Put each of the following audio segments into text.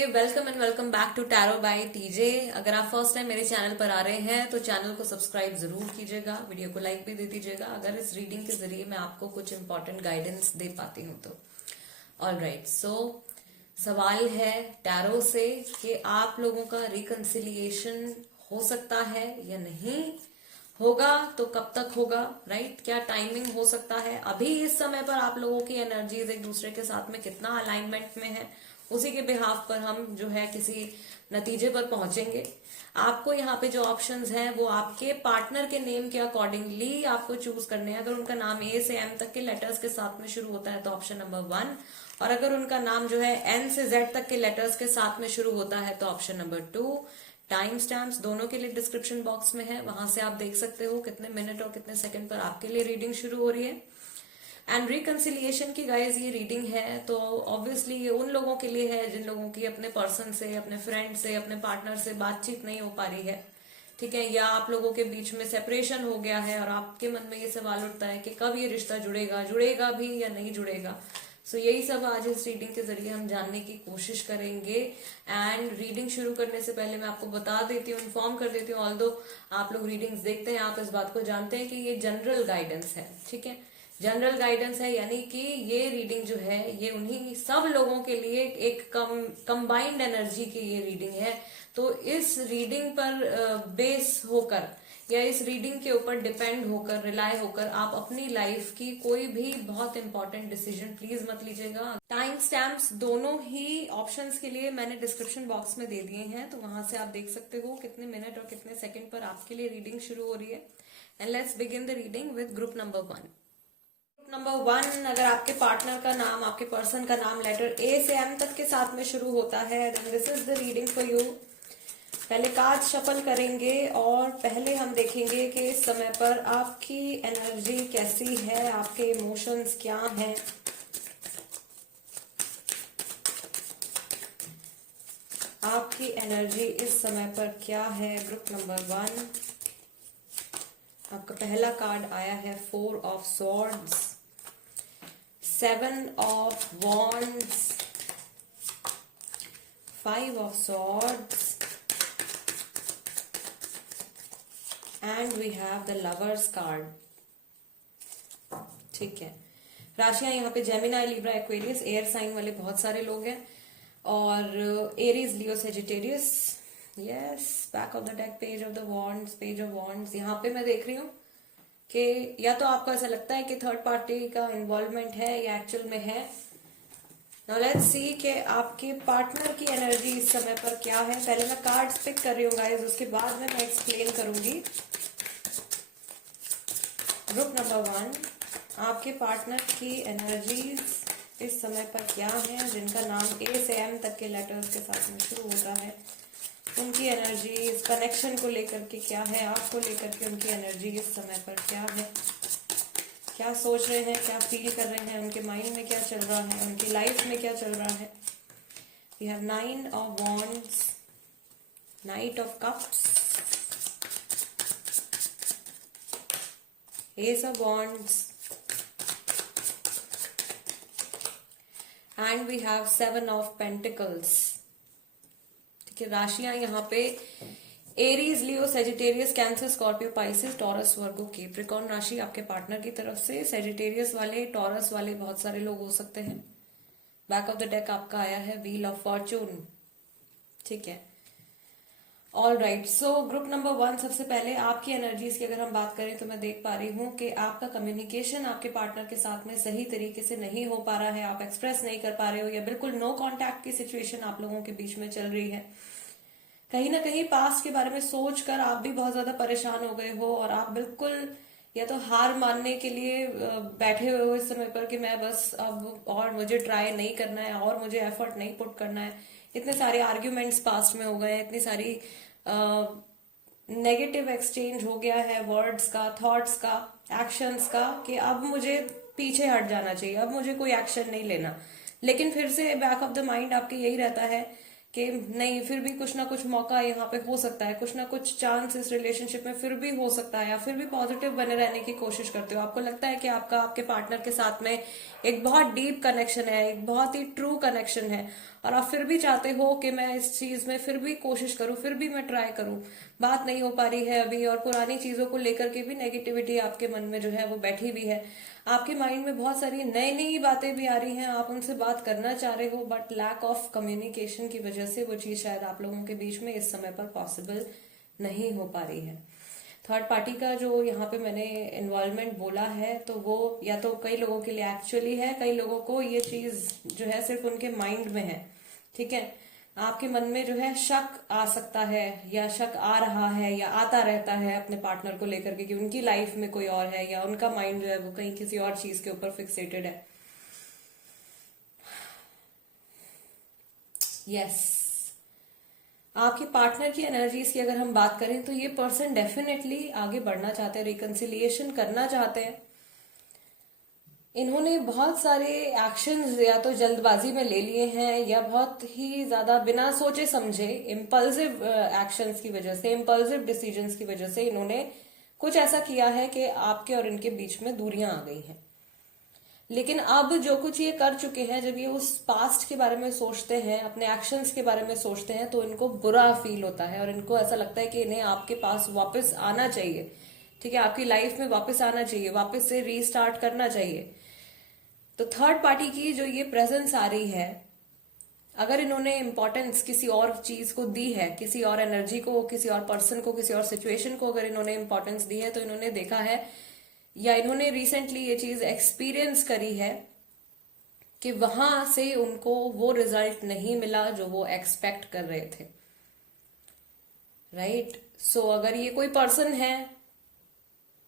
Welcome and welcome back to tarot by TJ. अगर आप first time मेरे channel पर आ रहे हैं तो चैनल को सब्सक्राइब जरूर कीजिएगा, वीडियो को लाइक भी दे दीजिएगा अगर इस रीडिंग के जरिए मैं आपको कुछ इंपॉर्टेंट गाइडेंस दे पाती हूँ तो। ऑलराइट, सो सवाल है टैरो से कि आप लोगों का रिकंसिलिएशन हो सकता है या नहीं होगा, तो कब तक होगा, राइट? क्या टाइमिंग हो सकता है? अभी इस समय पर आप लोगों की एनर्जीज एक दूसरे के साथ में कितना अलाइनमेंट में है, उसी के बिहाफ पर हम जो है किसी नतीजे पर पहुंचेंगे। आपको यहाँ पे जो ऑप्शंस हैं वो आपके पार्टनर के नेम के अकॉर्डिंगली आपको चूज करने हैं। अगर उनका नाम ए से एम तक के लेटर्स के साथ में शुरू होता है तो ऑप्शन नंबर 1, और अगर उनका नाम जो है एन से जेड तक के लेटर्स के साथ में शुरू होता है तो ऑप्शन नंबर 2। टाइम स्टैम्प्स दोनों के लिए डिस्क्रिप्शन बॉक्स में है, वहां से आप देख सकते हो कितने मिनट और कितने सेकंड पर आपके लिए रीडिंग शुरू हो रही है। एंड रिकंसिलिएशन की गाइज ये रीडिंग है तो ऑब्वियसली ये उन लोगों के लिए है जिन लोगों की अपने पर्सन से, अपने फ्रेंड से, अपने पार्टनर से बातचीत नहीं हो पा रही है, ठीक है, या आप लोगों के बीच में सेपरेशन हो गया है और आपके मन में ये सवाल उठता है कि कब ये रिश्ता जुड़ेगा भी या नहीं जुड़ेगा। सो यही सब आज इस रीडिंग के जरिए हम जानने की कोशिश करेंगे। एंड रीडिंग शुरू करने से पहले मैं आपको बता देती हूँ, इन्फॉर्म कर देती हूँ, ऑल्दो आप लोग रीडिंग्स देखते हैं, आप इस बात को जानते हैं कि ये जनरल गाइडेंस है, ठीक है, जनरल गाइडेंस है, यानी कि ये रीडिंग जो है ये उन्हीं सब लोगों के लिए एक कंबाइंड एनर्जी की ये रीडिंग है। तो इस रीडिंग पर बेस होकर या इस रीडिंग के ऊपर डिपेंड होकर, रिलाय होकर आप अपनी लाइफ की कोई भी बहुत इंपॉर्टेंट डिसीजन प्लीज मत लीजिएगा। टाइम स्टैम्प्स दोनों ही ऑप्शंस के लिए मैंने डिस्क्रिप्शन बॉक्स में दे दिए हैं, तो वहां से आप देख सकते हो कितने मिनट और कितने सेकंड पर आपके लिए रीडिंग शुरू हो रही है। And let's begin the reading with group number 1। Number 1, अगर आपके पार्टनर का नाम, आपके पर्सन का नाम लेटर ए से एम तक के साथ में शुरू होता है, then this is the reading for you. पहले कार्ड शफल करेंगे और पहले हम देखेंगे कि इस समय पर आपकी एनर्जी कैसी है, आपके इमोशंस क्या हैं। आपकी एनर्जी इस समय पर क्या है? ग्रुप नंबर 1, आपका पहला कार्ड आया है 4 of swords, 7 of wands, 5 of swords, and we have the lovers card, ठीक है। राशियां यहाँ पे Gemini, Libra, Aquarius, air sign वाले बहुत सारे लोग हैं, और Aries, Leo, Sagittarius. Yes, back of the deck, page of the wands, page of wands. यहाँ पे मैं देख रही हूँ कि या तो आपको ऐसा लगता है कि थर्ड पार्टी का इन्वॉल्वमेंट है या एक्चुअल में है। नाउ लेट्स सी कि आपके पार्टनर की एनर्जी इस समय पर क्या है। पहले मैं कार्ड्स पिक कर रही हूँ गाइस, उसके बाद में मैं एक्सप्लेन करूंगी। ग्रुप नंबर 1, आपके पार्टनर की एनर्जीज इस समय पर क्या है? जिनका नाम ए से एम तक के लेटर्स के साथ में शुरू होता है, उनकी एनर्जी इस कनेक्शन को लेकर के क्या है, आपको लेकर के उनकी एनर्जी इस समय पर क्या है, क्या सोच रहे हैं, क्या फील कर रहे हैं, उनके माइंड में क्या चल रहा है, उनकी लाइफ में क्या चल रहा है। We have 9 of wands, knight of cups, ace of wands, and we have 7 of pentacles, ठीक है। राशियां यहाँ पे Aries, Leo, Sagittarius, Cancer, Scorpio, Pisces, Taurus, Virgo, Capricorn राशि आपके पार्टनर की तरफ से। सेजिटेरियस वाले, टॉरस वाले बहुत सारे लोग हो सकते हैं। बैक ऑफ द डेक आपका आया है व्हील ऑफ फॉर्चून, ठीक है। All right, so group number 1, सबसे पहले आपकी एनर्जीज की अगर हम बात करें तो मैं देख पा रही हूँ कि आपका कम्युनिकेशन आपके पार्टनर के साथ में सही तरीके से नहीं हो पा रहा है, आप एक्सप्रेस नहीं कर पा रहे हो, या बिल्कुल नो कॉन्टैक्ट की सिचुएशन आप लोगों के बीच में चल रही है। कहीं ना कहीं पास्ट के बारे में सोचकर आप भी बहुत ज्यादा परेशान हो गए हो और आप बिल्कुल या तो हार मानने के लिए बैठे हुए हो इस समय पर कि मैं बस अब और मुझे ट्राई नहीं करना है और मुझे एफर्ट नहीं पुट करना है। इतने सारे आर्ग्यूमेंट्स पास्ट में हो गए हैं, इतनी सारी नेगेटिव एक्सचेंज हो गया है वर्ड्स का, थॉट्स का, एक्शंस का, कि अब मुझे पीछे हट जाना चाहिए, अब मुझे कोई एक्शन नहीं लेना। लेकिन फिर से बैक ऑफ द माइंड आपके यही रहता है कि नहीं, फिर भी कुछ ना कुछ मौका यहाँ पे हो सकता है, कुछ ना कुछ चांस इस रिलेशनशिप में फिर भी हो सकता है, या फिर भी पॉजिटिव बने रहने की कोशिश करते हो। आपको लगता है कि आपका आपके पार्टनर के साथ में एक बहुत डीप कनेक्शन है, एक बहुत ही ट्रू कनेक्शन है, और आप फिर भी चाहते हो कि मैं इस चीज में फिर भी कोशिश करूं, फिर भी मैं ट्राई करूं। बात नहीं हो पा रही है अभी, और पुरानी चीजों को लेकर के भी नेगेटिविटी आपके मन में जो है वो बैठी भी है। आपके माइंड में बहुत सारी नई नई बातें भी आ रही हैं, आप उनसे बात करना चाह रहे हो, बट लैक ऑफ कम्युनिकेशन की वजह से वो चीज शायद आप लोगों के बीच में इस समय पर पॉसिबल नहीं हो पा रही है। थर्ड पार्टी का जो यहाँ पे मैंने इन्वॉल्वमेंट बोला है, तो वो या तो कई लोगों के लिए एक्चुअली है, कई लोगों को ये चीज जो है सिर्फ उनके माइंड में है। ठीक है, आपके मन में जो है शक आ सकता है, या शक आ रहा है, या आता रहता है अपने पार्टनर को लेकर के कि उनकी लाइफ में कोई और है, या उनका माइंड जो है वो कहीं किसी और चीज के ऊपर फिक्सेटेड है। यस, आपके पार्टनर की एनर्जीज की अगर हम बात करें तो ये पर्सन डेफिनेटली आगे बढ़ना चाहते हैं, रिकंसिलिएशन करना चाहते हैं। इन्होंने बहुत सारे एक्शंस या तो जल्दबाजी में ले लिए हैं, या बहुत ही ज्यादा बिना सोचे समझे इम्पल्सिव एक्शंस की वजह से, इम्पल्सिव डिसीजंस की वजह से इन्होंने कुछ ऐसा किया है कि आपके और इनके बीच में दूरियां आ गई हैं। लेकिन अब जो कुछ ये कर चुके हैं, जब ये उस पास्ट के बारे में सोचते हैं, अपने एक्शंस के बारे में सोचते हैं, तो इनको बुरा फील होता है, और इनको ऐसा लगता है कि इन्हें आपके पास वापस आना चाहिए। ठीक है, आपकी लाइफ में वापस आना चाहिए, वापस से रीस्टार्ट करना चाहिए। तो थर्ड पार्टी की जो ये प्रेजेंस आ रही है, अगर इन्होंने इंपॉर्टेंस किसी और चीज को दी है, किसी और एनर्जी को, किसी और पर्सन को, किसी और सिचुएशन को अगर इन्होंने इंपॉर्टेंस दी है, तो इन्होंने देखा है या इन्होंने रिसेंटली ये चीज एक्सपीरियंस करी है कि वहां से उनको वो रिजल्ट नहीं मिला जो वो एक्सपेक्ट कर रहे थे। राइट, सो अगर ये कोई पर्सन है,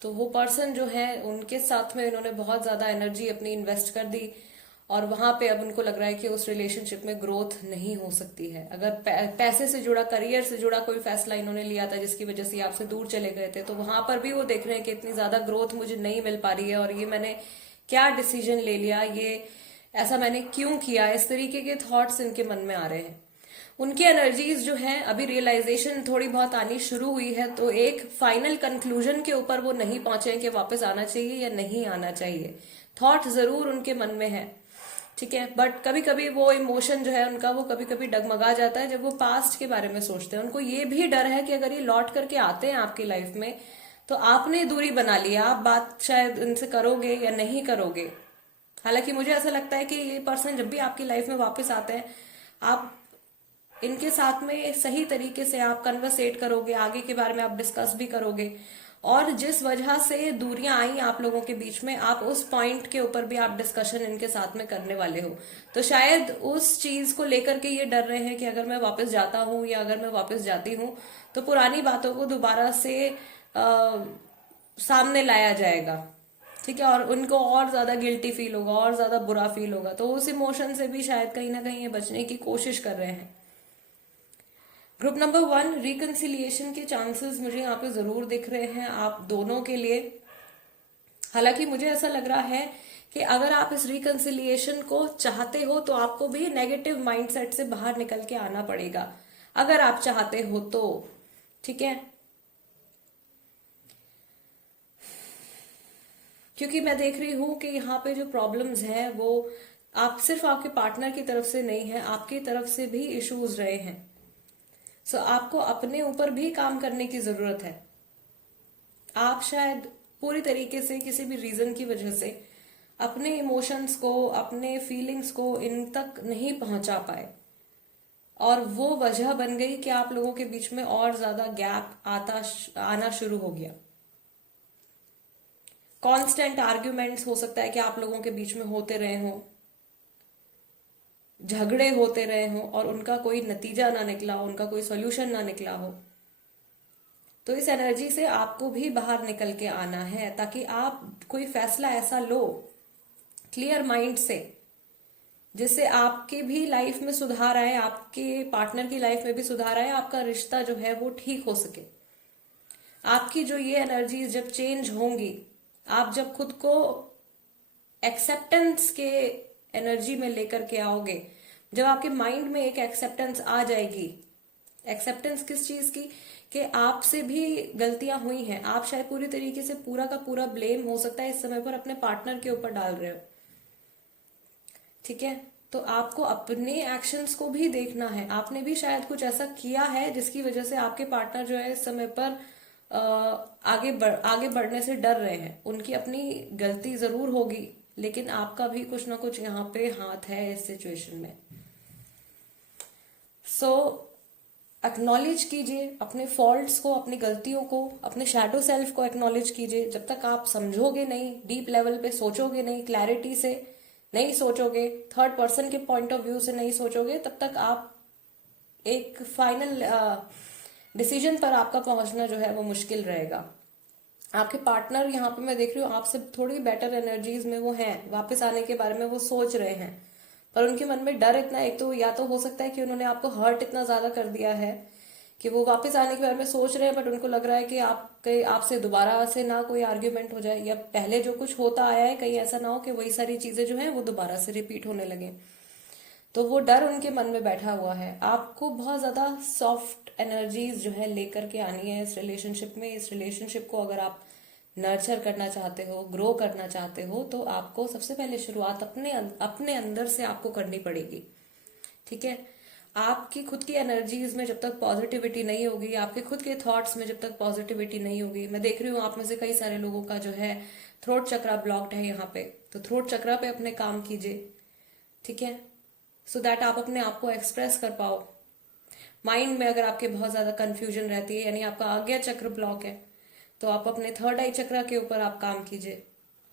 तो वो पर्सन जो है उनके साथ में इन्होंने बहुत ज्यादा एनर्जी अपनी इन्वेस्ट कर दी, और वहां पे अब उनको लग रहा है कि उस रिलेशनशिप में ग्रोथ नहीं हो सकती है। अगर पैसे से जुड़ा, करियर से जुड़ा कोई फैसला इन्होंने लिया था जिसकी वजह से आपसे दूर चले गए थे, तो वहां पर भी वो देख रहे हैं कि इतनी ज्यादा ग्रोथ मुझे नहीं मिल पा रही है, और ये मैंने क्या डिसीजन ले लिया, ये ऐसा मैंने क्यों किया, इस तरीके के थॉट्स इनके मन में आ रहे हैं। उनकी एनर्जीज जो है अभी रियलाइजेशन थोड़ी बहुत आनी शुरू हुई है, तो एक फाइनल कंक्लूजन के ऊपर वो नहीं पहुंचे कि वापस आना चाहिए या नहीं आना चाहिए। थॉट जरूर उनके मन में है, ठीक है, बट कभी कभी वो इमोशन जो है उनका, वो कभी कभी डगमगा जाता है जब वो पास्ट के बारे में सोचते हैं। उनको ये भी डर है कि अगर ये लौट करके आते हैं आपकी लाइफ में, तो आपने दूरी बना लिया, आप बात शायद इनसे करोगे या नहीं करोगे। हालांकि मुझे ऐसा लगता है कि ये पर्सन जब भी आपकी लाइफ में वापस आते हैं, आप इनके साथ में सही तरीके से आप कन्वर्सेट करोगे, आगे के बारे में आप डिस्कस भी करोगे, और जिस वजह से दूरियां आई आप लोगों के बीच में, आप उस पॉइंट के ऊपर भी आप डिस्कशन इनके साथ में करने वाले हो। तो शायद उस चीज को लेकर के ये डर रहे हैं कि अगर मैं वापस जाता हूं या अगर मैं वापस जाती हूं, तो पुरानी बातों को दोबारा से सामने लाया जाएगा। ठीक है, और उनको और ज्यादा गिल्टी फील होगा, और ज्यादा बुरा फील होगा, तो उस इमोशन से भी शायद कहीं ना कहीं ये बचने की कोशिश कर रहे हैं। ग्रुप नंबर 1, रिकंसिलिएशन के चांसेस मुझे यहाँ पे जरूर दिख रहे हैं आप दोनों के लिए। हालांकि मुझे ऐसा लग रहा है कि अगर आप इस रिकंसिलिएशन को चाहते हो, तो आपको भी नेगेटिव माइंडसेट से बाहर निकल के आना पड़ेगा, अगर आप चाहते हो तो। ठीक है, क्योंकि मैं देख रही हूं कि यहाँ पे जो प्रॉब्लम्स हैं वो आप सिर्फ आपके पार्टनर की तरफ से नहीं है, आपकी तरफ से भी इश्यूज रहे हैं। सो आपको अपने ऊपर भी काम करने की जरूरत है। आप शायद पूरी तरीके से किसी भी रीजन की वजह से अपने इमोशंस को, अपने फीलिंग्स को इन तक नहीं पहुंचा पाए, और वो वजह बन गई कि आप लोगों के बीच में और ज्यादा गैप आना शुरू हो गया। कांस्टेंट आर्ग्यूमेंट्स हो सकता है कि आप लोगों के बीच में होते रहे हों, झगड़े होते रहे हों, और उनका कोई नतीजा ना निकला हो, उनका कोई सॉल्यूशन ना निकला हो। तो इस एनर्जी से आपको भी बाहर निकल के आना है, ताकि आप कोई फैसला ऐसा लो क्लियर माइंड से, जिससे आपके भी लाइफ में सुधार आए, आपके पार्टनर की लाइफ में भी सुधार आए, आपका रिश्ता जो है वो ठीक हो सके। आपकी जो ये एनर्जीज जब चेंज होंगी, आप जब खुद को एक्सेप्टेंस के एनर्जी में लेकर के आओगे, जब आपके माइंड में एक एक्सेप्टेंस आ जाएगी, एक्सेप्टेंस किस चीज की, कि आपसे भी गलतियां हुई हैं, आप शायद पूरी तरीके से पूरा का पूरा ब्लेम हो सकता है इस समय पर अपने पार्टनर के ऊपर डाल रहे हो, ठीक है। तो आपको अपने एक्शंस को भी देखना है, आपने भी शायद कुछ ऐसा किया है जिसकी वजह से आपके पार्टनर जो है इस समय पर आगे बढ़ने से डर रहे हैं। उनकी अपनी गलती जरूर होगी, लेकिन आपका भी कुछ ना कुछ यहाँ पे हाथ है इस सिचुएशन में। सो एक्नॉलेज कीजिए अपने फॉल्ट्स को, अपनी गलतियों को, अपने शैडो सेल्फ को एक्नॉलेज कीजिए। जब तक आप समझोगे नहीं, डीप लेवल पे सोचोगे नहीं, क्लैरिटी से नहीं सोचोगे, थर्ड पर्सन के पॉइंट ऑफ व्यू से नहीं सोचोगे, तब तक आप एक फाइनल डिसीजन पर आपका पहुंचना जो है वो मुश्किल रहेगा। आपके पार्टनर यहाँ पे मैं देख रही हूँ आपसे थोड़ी बेटर एनर्जीज में वो हैं, वापस आने के बारे में वो सोच रहे हैं, पर उनके मन में डर इतना, एक तो या तो हो सकता है कि उन्होंने आपको हर्ट इतना ज्यादा कर दिया है कि वो वापस आने के बारे में सोच रहे हैं, बट उनको लग रहा है कि आपसे दोबारा से ना कोई आर्ग्यूमेंट हो जाए, या पहले जो कुछ होता आया है कहीं ऐसा ना हो कि वही सारी चीजें जो है वो दोबारा से रिपीट होने लगे। तो वो डर उनके मन में बैठा हुआ है। आपको बहुत ज्यादा सॉफ्ट एनर्जीज जो है लेकर के आनी है इस रिलेशनशिप में। इस रिलेशनशिप को अगर आप नर्चर करना चाहते हो, ग्रो करना चाहते हो, तो आपको सबसे पहले शुरुआत अपने अंदर से आपको करनी पड़ेगी, ठीक है। आपकी खुद की एनर्जीज में जब तक पॉजिटिविटी नहीं होगी, आपके खुद के थॉट्स में जब तक पॉजिटिविटी नहीं होगी, मैं देख रही हूँ आप में से कई सारे लोगों का जो है थ्रोट चक्रा ब्लॉक्ड है यहाँ पे, तो थ्रोट चक्रा पे अपने काम कीजिए, ठीक है, सो दैट आप अपने आप को एक्सप्रेस कर पाओ। माइंड में अगर आपके बहुत ज्यादा कंफ्यूजन रहती है, यानी आपका आज्ञा चक्र ब्लॉक है, तो आप अपने थर्ड आई चक्र के ऊपर आप काम कीजिए।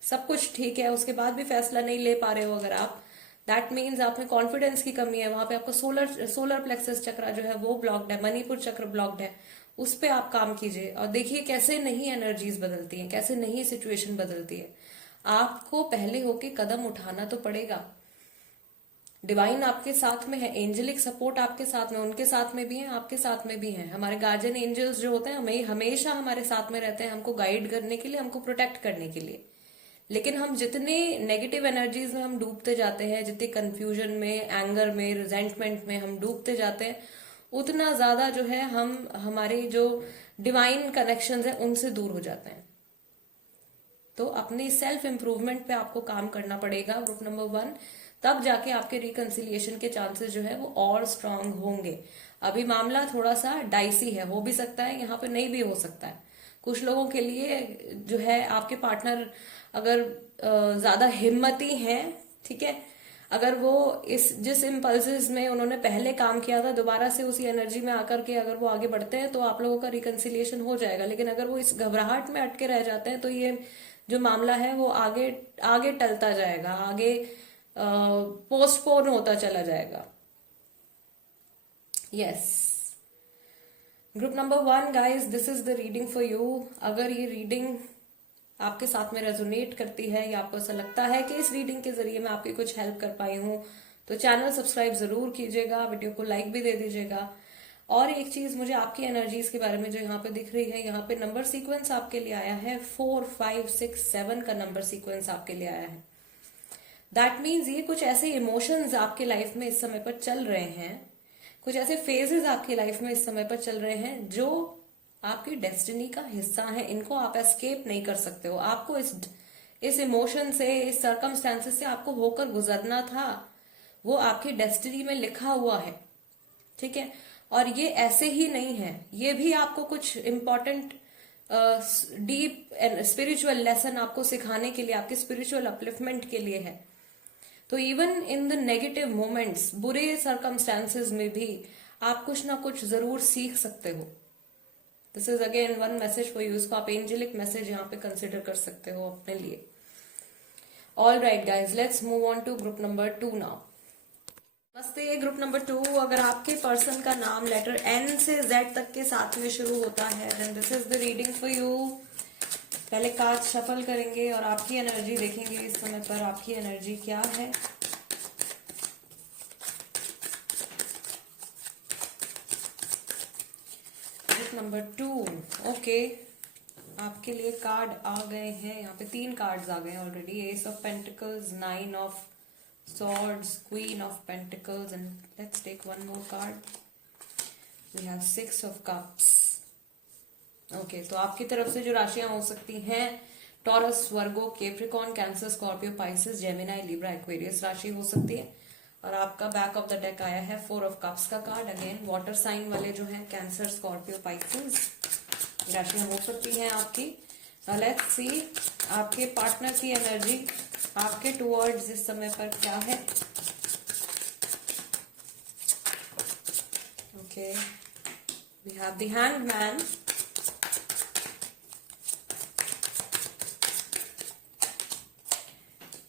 सब कुछ ठीक है, उसके बाद भी फैसला नहीं ले पा रहे हो अगर आप, दैट मीन्स आप में कॉन्फिडेंस की कमी है। वहां पे आपको सोलर प्लेक्सस चक्र जो है वो ब्लॉक्ड है, मणिपुर चक्र ब्लॉक्ड है, उस पे आप काम कीजिए और देखिए कैसे नहीं एनर्जीज बदलती हैं, कैसे नहीं सिचुएशन बदलती है। आपको पहले होके कदम उठाना तो पड़ेगा। डिवाइन आपके साथ में है, एंजेलिक सपोर्ट आपके साथ में, उनके साथ में भी है, आपके साथ में भी है। हमारे गार्जियन एंजल्स जो होते हैं हमें हमेशा हमारे साथ में रहते हैं, हमको गाइड करने के लिए, हमको प्रोटेक्ट करने के लिए। लेकिन हम जितने नेगेटिव एनर्जीज में हम डूबते जाते हैं, जितने कंफ्यूजन में, एंगर में, रिजेंटमेंट में हम डूबते जाते हैं, उतना ज्यादा जो है हम हमारे जो डिवाइन कनेक्शंस है उनसे दूर हो जाते हैं। तो अपने सेल्फ इंप्रूवमेंट पे आपको काम करना पड़ेगा, ग्रुप नंबर 1, तब जाके आपके रिकंसिलिएशन के चांसेस जो है वो और स्ट्रांग होंगे। अभी मामला थोड़ा सा डाइसी है, हो भी सकता है यहाँ पे नहीं भी हो सकता है। कुछ लोगों के लिए जो है आपके पार्टनर अगर ज्यादा हिम्मती हैं, ठीक है, अगर वो जिस इम्पल्सेस में उन्होंने पहले काम किया था दोबारा से उसी एनर्जी में आकर के अगर वो आगे बढ़ते हैं तो आप लोगों का रिकंसिलिएशन हो जाएगा। लेकिन अगर वो इस घबराहट में अटके रह जाते हैं तो ये जो मामला है वो आगे आगे टलता जाएगा, आगे पोस्टपोन होता चला जाएगा। Yes, group number 1 guys, this is the reading for you. अगर ये रीडिंग आपके साथ में रेजोनेट करती है या आपको ऐसा लगता है कि इस रीडिंग के जरिए मैं आपकी कुछ हेल्प कर पाई हूं, तो चैनल सब्सक्राइब जरूर कीजिएगा, वीडियो को लाइक भी दे दीजिएगा। और एक चीज, मुझे आपकी एनर्जीज के बारे में जो यहाँ पे दिख रही है, यहाँ पे नंबर सीक्वेंस आपके लिए आया है 4, 5, 6, 7 का नंबर सीक्वेंस आपके लिए आया है। दैट मीन्स ये कुछ ऐसे इमोशंस आपके लाइफ में इस समय पर चल रहे हैं, कुछ ऐसे फेजेस आपकी लाइफ में इस समय पर चल रहे हैं जो आपकी डेस्टिनी का हिस्सा है। इनको आप एस्केप नहीं कर सकते हो। आपको इस इमोशन से, इस सर्कमस्टेंसेस से आपको होकर गुजरना था। वो आपकी डेस्टिनी में लिखा हुआ है, ठीक है। और ये ऐसे ही नहीं है, ये भी आपको कुछ इंपॉर्टेंट डीप स्पिरिचुअल लेसन आपको सिखाने के लिए, आपके स्पिरिचुअल अपलिफ्टमेंट के लिए है। तो even in the negative moments, बुरे सर्कमस्टेंसेस में भी आप कुछ ना कुछ जरूर सीख सकते हो। This is again one message for you. इसको आप एंजेलिक मैसेज यहाँ पे कंसिडर कर सकते हो अपने लिए। All right guys, let's move on to group number 2 now. नमस्ते ग्रुप नंबर 2। अगर आपके पर्सन का नाम लेटर N से Z तक के साथ में शुरू होता है, then this is the reading for you. पहले कार्ड शफल करेंगे और आपकी एनर्जी देखेंगे इस समय पर आपकी एनर्जी क्या है। नंबर 2, ओके, आपके लिए कार्ड आ गए हैं। यहाँ पे 3 कार्ड्स आ गए हैं already. S of pentacles, 9 of Swords, Queen of Pentacles, and let's take one more card. We have Six of Cups. Okay, तो आपकी तरफ से जो राशियां हो सकती हैं, Taurus, Virgo, Capricorn, Cancer, Scorpio, Pisces, Gemini, Libra, Aquarius राशि हो सकती है। और आपका बैक ऑफ द डेक आया है 4 ऑफ कप्स का कार्ड। अगेन वाटर साइन वाले जो हैं, कैंसर, स्कॉर्पियो, पाइसेस राशियां हो सकती हैं आपकी। लेट्स सी आपके पार्टनर की एनर्जी आपके टुवर्ड्स इस समय पर क्या है। Okay, we have the hangman,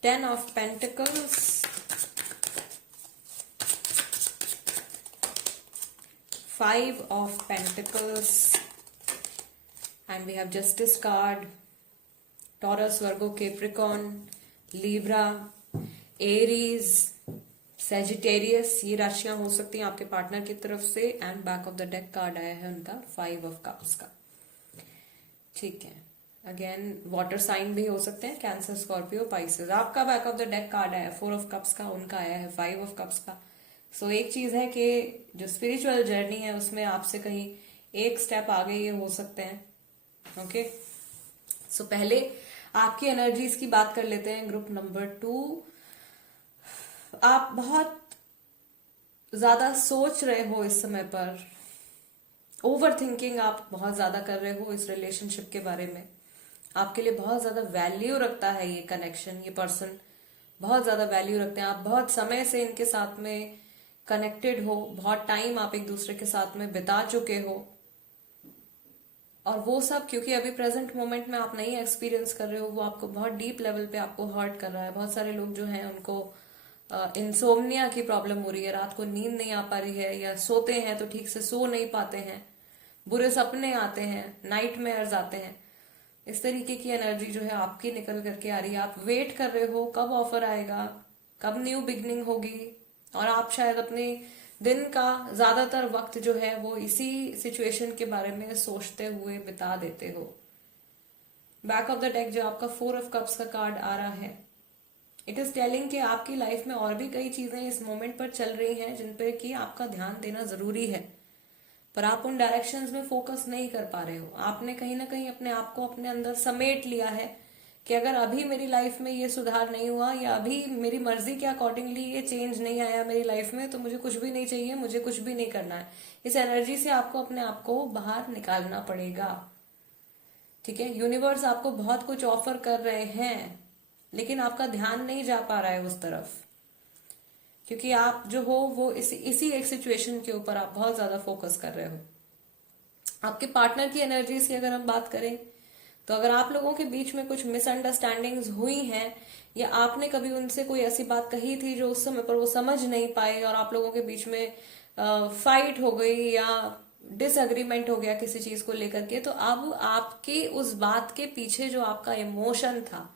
Ten of Pentacles, Five of Pentacles, and we have Justice card, Taurus, Virgo, Capricorn, Libra, Aries, Sagittarius, ये राशियां हो सकती हैं आपके पार्टनर की तरफ से। And back of the deck card आया है उनका 5 ऑफ कप्स का। ठीक है, अगेन वाटर साइन भी हो सकते हैं, कैंसर, स्कॉर्पियो, पाइसेस। आपका back of the deck card आया 4 ऑफ कप्स का, उनका आया है 5 ऑफ कप्स का। सो एक चीज है कि जो स्पिरिचुअल जर्नी है उसमें आपसे कहीं एक स्टेप आगे ये हो सकते हैं। ओके, सो पहले आपकी एनर्जीज की बात कर लेते हैं। ग्रुप नंबर 2, आप बहुत ज्यादा सोच रहे हो इस समय पर, ओवर थिंकिंग आप बहुत ज्यादा कर रहे हो इस रिलेशनशिप के बारे में। आपके लिए बहुत ज्यादा वैल्यू रखता है ये कनेक्शन, ये पर्सन बहुत ज्यादा वैल्यू रखते हैं। आप बहुत समय से इनके साथ में कनेक्टेड हो, बहुत टाइम आप एक दूसरे के साथ में बिता चुके हो। और वो सब क्योंकि अभी प्रेजेंट मोमेंट में आप नहीं एक्सपीरियंस कर रहे हो, वो आपको बहुत डीप लेवल पे आपको हर्ट कर रहा है। बहुत सारे लोग जो हैं उनको इंसोम्निया की प्रॉब्लम हो रही है, रात को नींद नहीं आ पा रही है, या सोते हैं तो ठीक से सो नहीं पाते हैं, बुरे सपने आते हैं, नाइटमेयर्स आते हैं। इस तरीके की एनर्जी जो है आपकी निकल करके आ रही है। आप वेट कर रहे हो कब ऑफर आएगा, कब न्यू बिगनिंग होगी, और आप शायद अपने दिन का ज्यादातर वक्त जो है वो इसी सिचुएशन के बारे में सोचते हुए बिता देते हो। बैक ऑफ द डेक जो आपका 4 ऑफ कप्स का कार्ड आ रहा है, इट इज टेलिंग कि आपकी लाइफ में और भी कई चीजें इस मोमेंट पर चल रही हैं जिन पे कि आपका ध्यान देना जरूरी है, पर आप उन डायरेक्शंस में फोकस नहीं कर पा रहे हो। आपने कहीं ना कहीं अपने आप को अपने अंदर समेट लिया है कि अगर अभी मेरी लाइफ में ये सुधार नहीं हुआ, या अभी मेरी मर्जी के अकॉर्डिंगली ये चेंज नहीं आया मेरी लाइफ में, तो मुझे कुछ भी नहीं चाहिए, मुझे कुछ भी नहीं करना है। इस एनर्जी से आपको अपने आप को बाहर निकालना पड़ेगा। ठीक है, यूनिवर्स आपको बहुत कुछ ऑफर कर रहे हैं, लेकिन आपका ध्यान नहीं जा पा रहा है उस तरफ, क्योंकि आप जो हो वो इसी एक सिचुएशन के ऊपर आप बहुत ज्यादा फोकस कर रहे हो। आपके पार्टनर की एनर्जीज की अगर हम बात करें, तो अगर आप लोगों के बीच में कुछ मिसअंडरस्टैंडिंग्स हुई हैं, या आपने कभी उनसे कोई ऐसी बात कही थी जो उस समय पर वो समझ नहीं पाए, और आप लोगों के बीच में फाइट हो गई या डिसएग्रीमेंट हो गया किसी चीज को लेकर के, तो अब आपकी उस बात के पीछे जो आपका इमोशन था,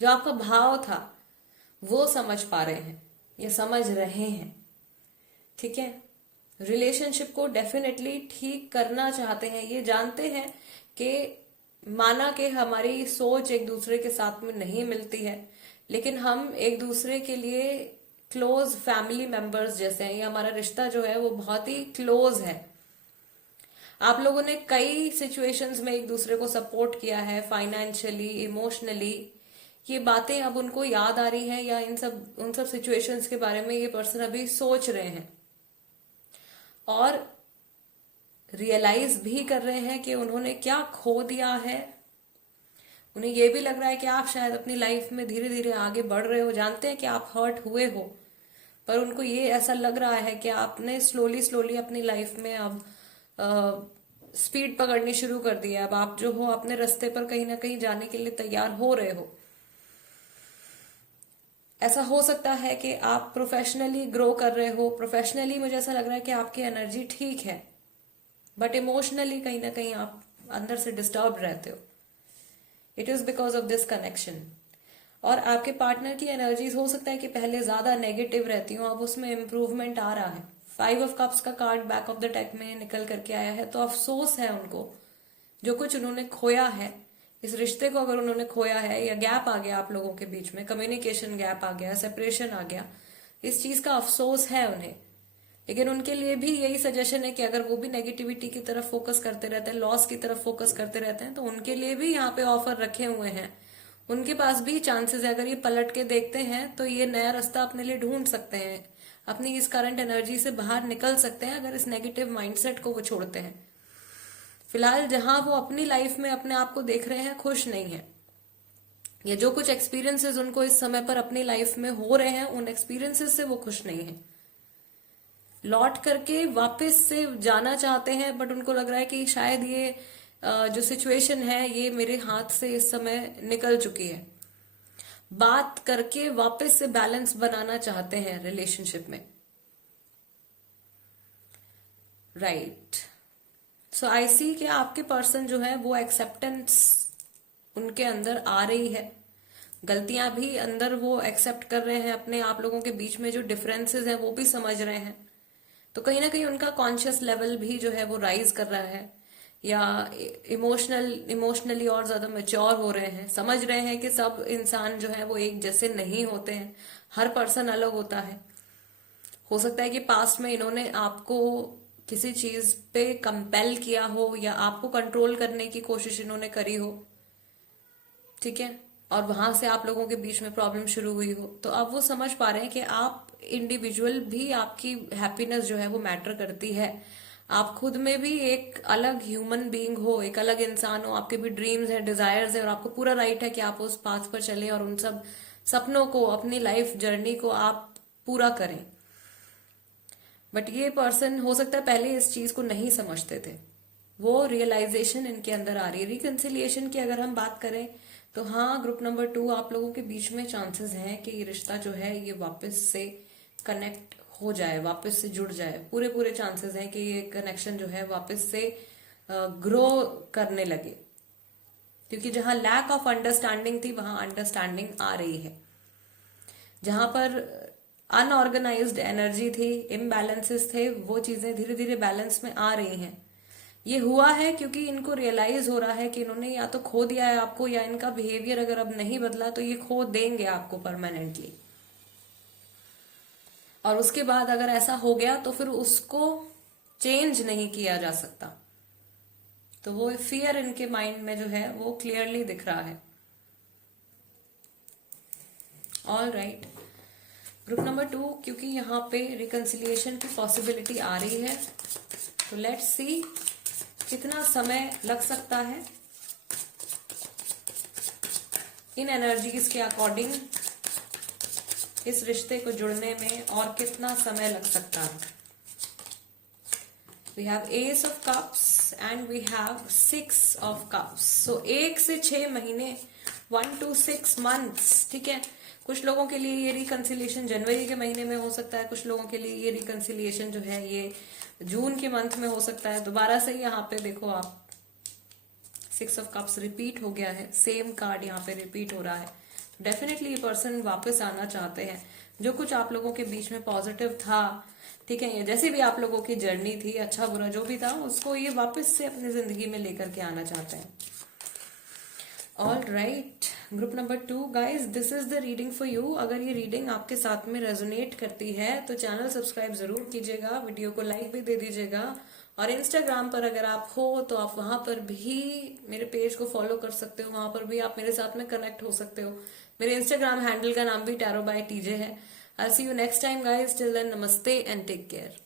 जो आपका भाव था, वो समझ पा रहे हैं या समझ रहे हैं। ठीक है, रिलेशनशिप को डेफिनेटली ठीक करना चाहते हैं। ये जानते हैं कि माना कि हमारी सोच एक दूसरे के साथ में नहीं मिलती है, लेकिन हम एक दूसरे के लिए क्लोज फैमिली मेंबर्स जैसे हैं। ये हमारा रिश्ता जो है वो बहुत ही क्लोज है। आप लोगों ने कई सिचुएशंस में एक दूसरे को सपोर्ट किया है, फाइनेंशियली, इमोशनली। ये बातें अब उनको याद आ रही हैं, या उन सब सिचुएशंस के बारे में ये पर्सन अभी सोच रहे हैं, और रियलाइज भी कर रहे हैं कि उन्होंने क्या खो दिया है। उन्हें यह भी लग रहा है कि आप शायद अपनी लाइफ में धीरे धीरे आगे बढ़ रहे हो। जानते हैं कि आप हर्ट हुए हो, पर उनको ये ऐसा लग रहा है कि आपने स्लोली स्लोली अपनी लाइफ में अब स्पीड पकड़नी शुरू कर दी है। अब आप जो हो अपने रास्ते पर कहीं ना कहीं जाने के लिए तैयार हो रहे हो। ऐसा हो सकता है कि आप प्रोफेशनली ग्रो कर रहे हो। प्रोफेशनली मुझे ऐसा लग रहा है कि आपकी एनर्जी ठीक है, बट इमोशनली कहीं ना कहीं आप अंदर से डिस्टर्ब रहते हो। It is because of this connection. और आपके पार्टनर की एनर्जीज हो सकता है कि पहले ज्यादा नेगेटिव रहती हो, अब उसमें इम्प्रूवमेंट आ रहा है। 5 ऑफ कप्स का card back of the deck में निकल करके आया है, तो अफसोस है उनको जो कुछ उन्होंने खोया है। इस रिश्ते को अगर उन्होंने खोया है, या गैप आ गया आप लोगों के बीच में, कम्युनिकेशन गैप आ गया, सेपरेशन आ गया, इस चीज का अफसोस है उन्हें। लेकिन उनके लिए भी यही सजेशन है कि अगर वो भी नेगेटिविटी की तरफ फोकस करते रहते हैं, लॉस की तरफ फोकस करते रहते हैं, तो उनके लिए भी यहाँ पे ऑफर रखे हुए हैं। उनके पास भी चांसेस है, अगर ये पलट के देखते हैं तो ये नया रास्ता अपने लिए ढूंढ सकते हैं, अपनी इस करंट एनर्जी से बाहर निकल सकते हैं अगर इस नेगेटिव माइंडसेट को वो छोड़ते हैं। फिलहाल जहां वो अपनी लाइफ में अपने आप को देख रहे हैं खुश नहीं है, या जो कुछ एक्सपीरियंसेस उनको इस समय पर अपनी लाइफ में हो रहे हैं उन एक्सपीरियंसेस से वो खुश नहीं है। लौट करके वापस से जाना चाहते हैं, बट उनको लग रहा है कि शायद ये जो सिचुएशन है ये मेरे हाथ से इस समय निकल चुकी है। बात करके वापस से बैलेंस बनाना चाहते हैं रिलेशनशिप में। राइट, सो आई सी कि आपके पर्सन जो है वो एक्सेप्टेंस उनके अंदर आ रही है, गलतियां भी अंदर वो एक्सेप्ट कर रहे हैं, अपने आप लोगों के बीच में जो डिफरेंसेस हैं वो भी समझ रहे हैं। तो कहीं ना कहीं उनका कॉन्शियस लेवल भी जो है वो राइज कर रहा है, या इमोशनली और ज्यादा मैच्योर हो रहे हैं, समझ रहे हैं कि सब इंसान जो है वो एक जैसे नहीं होते हैं, हर पर्सन अलग होता है। हो सकता है कि पास्ट में इन्होंने आपको किसी चीज पे कंपेल किया हो, या आपको कंट्रोल करने की कोशिश इन्होंने करी हो, ठीक है, और वहां से आप लोगों के बीच में प्रॉब्लम शुरू हुई हो। तो अब वो समझ पा रहे हैं कि आप इंडिविजुअल भी, आपकी हैप्पीनेस जो है वो मैटर करती है, आप खुद में भी एक अलग ह्यूमन बीइंग हो, एक अलग इंसान हो, आपके भी ड्रीम्स है, डिजायर्स है, और आपको पूरा राइट है कि आप उस पाथ पर चलें और उन सब सपनों को, अपनी लाइफ जर्नी को आप पूरा करें। बट ये पर्सन हो सकता है पहले इस चीज को नहीं समझते थे, वो रियलाइजेशन इनके अंदर आ रही है। रिकंसिलिएशन की अगर हम बात करें तो हाँ, ग्रुप नंबर 2 आप लोगों के बीच में चांसेस हैं कि ये रिश्ता जो है ये वापस से कनेक्ट हो जाए, वापस से जुड़ जाए। पूरे पूरे चांसेस हैं कि ये कनेक्शन जो है वापस से ग्रो करने लगे, क्योंकि जहां लैक ऑफ अंडरस्टैंडिंग थी वहां अंडरस्टैंडिंग आ रही है। जहां पर अनऑर्गेनाइज्ड एनर्जी थी, इम्बैलेंसेस थे, वो चीजें धीरे धीरे बैलेंस में आ रही हैं। ये हुआ है क्योंकि इनको रियलाइज हो रहा है कि इन्होंने या तो खो दिया है आपको, या इनका बिहेवियर अगर अब नहीं बदला तो ये खो देंगे आपको परमानेंटली। और उसके बाद अगर ऐसा हो गया तो फिर उसको चेंज नहीं किया जा सकता। तो वो फियर इनके माइंड में जो है वो क्लियरली दिख रहा है। ऑल राइट, ग्रुप नंबर 2, क्योंकि यहाँ पे रिकंसिलिएशन की पॉसिबिलिटी आ रही है, तो लेट्स सी कितना समय लग सकता है इन एनर्जीज के अकॉर्डिंग इस रिश्ते को जुड़ने में, और कितना समय लग सकता है। We have ace of cups and we have 6 of cups. So 1 से 6 महीने, 1 to 6 months, ठीक है। कुछ लोगों के लिए ये रिकंसिलिएशन जनवरी के महीने में हो सकता है, कुछ लोगों के लिए ये रिकंसिलिएशन जो है ये जून के मंथ में हो सकता है। दोबारा से यहाँ पे देखो आप, 6 ऑफ कप्स रिपीट हो गया है, सेम कार्ड यहाँ पे रिपीट हो रहा है। डेफिनेटली ये पर्सन वापस आना चाहते हैं। जो कुछ आप लोगों के बीच में पॉजिटिव था, ठीक है, ये जैसे भी आप लोगों की जर्नी थी, अच्छा बुरा जो भी था, उसको ये वापस से अपनी जिंदगी में लेकर के आना चाहते हैं। All right, group number 2 guys, this is the reading for you. अगर ये रीडिंग आपके साथ में रेजोनेट करती है तो चैनल सब्सक्राइब जरूर कीजिएगा, वीडियो को लाइक भी दे दीजिएगा, और इंस्टाग्राम पर अगर आप हो तो आप वहां पर भी मेरे पेज को फॉलो कर सकते हो, वहां पर भी आप मेरे साथ में कनेक्ट हो सकते हो। मेरे इंस्टाग्राम हैंडल का नाम भी टैरो बाय टीजे है। I see you next time guys, till then namaste and take care.